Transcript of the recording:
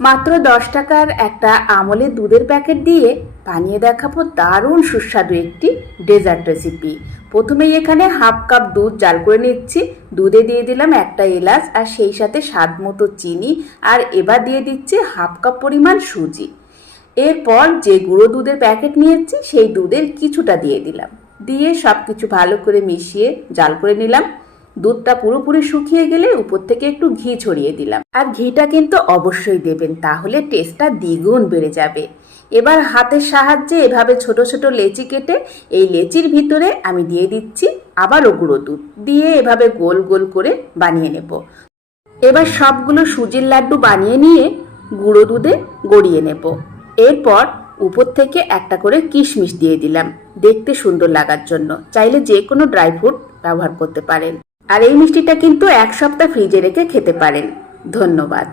মাত্র 10 টাকার একটা আমলের দুধের প্যাকেট দিয়ে বানিয়ে দেখাবো দারুণ সুস্বাদু একটি ডেজার্ট রেসিপি। প্রথমেই এখানে হাফ কাপ দুধ জাল করে নিচ্ছি। দুধে দিয়ে দিলাম একটা এলাচ আর সেই সাথে স্বাদ মতো চিনি, আর এবার দিয়ে দিচ্ছি হাফ কাপ পরিমাণ সুজি। এরপর যে গুঁড়ো দুধের প্যাকেট নিয়েছি সেই দুধের কিছুটা দিয়ে দিলাম, দিয়ে সব কিছু ভালো করে মিশিয়ে জাল করে নিলাম। দুধটা পুরোপুরি শুকিয়ে গেলে উপর থেকে একটু ঘি ছড়িয়ে দিলাম, আর ঘিটা কিন্তু অবশ্যই দেবেন, তাহলে টেস্টটা দ্বিগুণ বেড়ে যাবে। এবার হাতের সাহায্যে এভাবে ছোট ছোট লেচি কেটে এই লেচির ভিতরে আমি দিয়ে দিচ্ছি আবারও গুঁড়ো দুধ, দিয়ে এভাবে গোল গোল করে বানিয়ে নেব। এবার সবগুলো সুজির লাড্ডু বানিয়ে নিয়ে গুঁড়ো দুধে গড়িয়ে নেব। এরপর উপর থেকে একটা করে কিশমিশ দিয়ে দিলাম দেখতে সুন্দর লাগার জন্য। চাইলে যে কোনো ড্রাই ফ্রুট ব্যবহার করতে পারেন। আর এই মিষ্টিটা কিন্তু 1 সপ্তাহ ফ্রিজে রেখে খেতে পারেন। ধন্যবাদ।